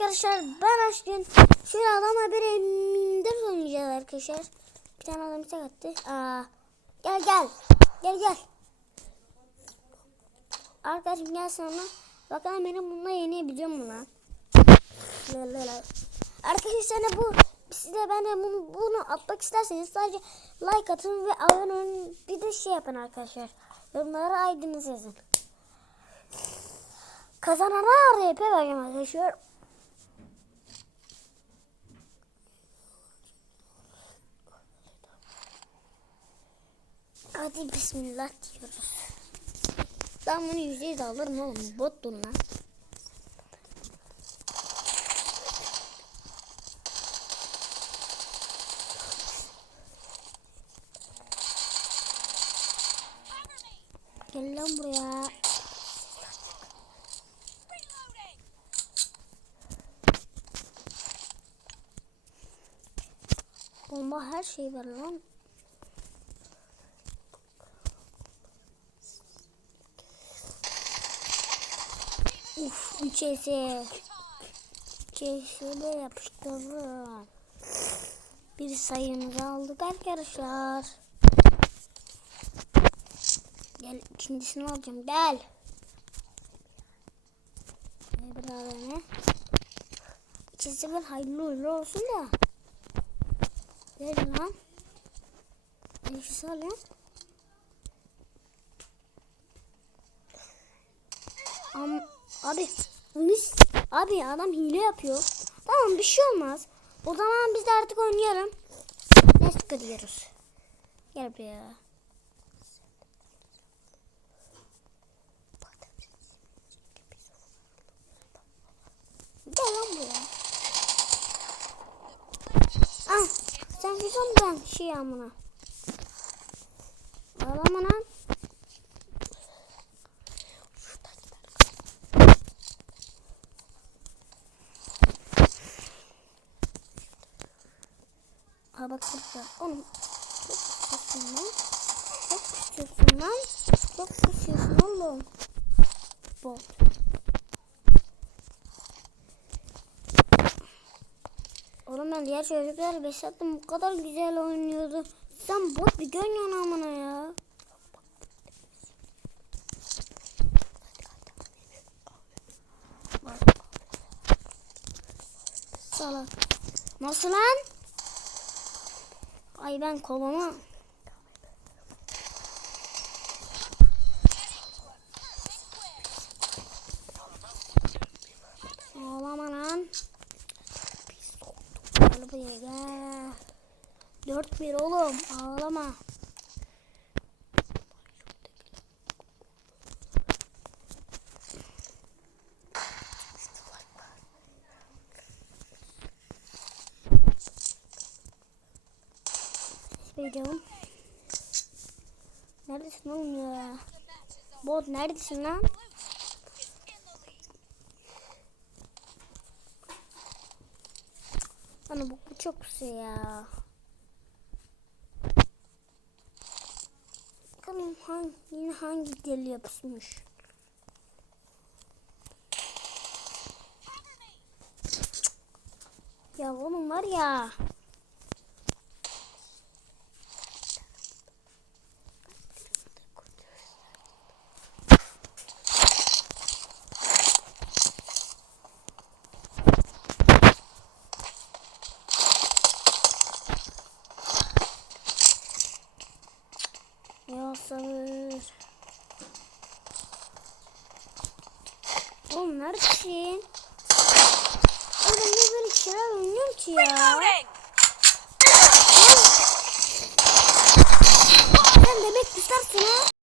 arkadaşlar ben Aşkın. Şöyle adama bir emindir oynayacağız arkadaşlar. Bir tane adam tek attı. Aa, gel gel. Gel gel. Arkadaşım gel sana. Bakalım benim bununla yenebiliyor mu lan? La la la. Arkadaşlar bu? Siz de ben de bunu, bunu atmak isterseniz sadece like atın ve abone olun. Bir de şey yapın arkadaşlar. Yorumlara aydınız yazın. Kazanana RP vereceğim arkadaşlar. Hadi bismillah diyoruz. Ben bunu yüzde yüz alırım oğlum. Bottur lan. Gel lan buraya. Bomba her şey var lan. Uf, üçesi. Üçesi de yapıştırdım. Bir sayımızı aldık arkadaşlar. Gel ikincisini alacağım. Gel. Gel beraber ne? İkisi bir hayırlı uğurlu olsun da. Gel lan. Al lan. Abi mis abi adam hile yapıyor. Tamam bir şey olmaz. O zaman biz de artık oynayalım. Let's go diyoruz. Gel buraya. Gel lan buraya. Al. Sen füzyon ben şey amına. Ağlama Ha bak. Çok kusuyorsun lan. Çok kusuyorsun lan. Çok kusuyorsun oğlum. Bot. Oğlum ben diğer çocuklar Besat'ım bu kadar güzel oynuyordu. Sen bot bir gön amına ya. Salak. Nasıl lan? Ay ben kovama. Ağlama lan. Buraya gel. Oğlum ağlama. Beycanım. Neredesin oğlum ya? Bot neredesin lan? Ana bu, bu çok güzel ya. Bakalım hangi, yine hangi deli yapışmış. Ya oğlum var ya. Ya sabır. Oğlum neredesin? Oğlum ne böyle şeyler oynuyorum ki ya? Sen bebek kuşarsın ha?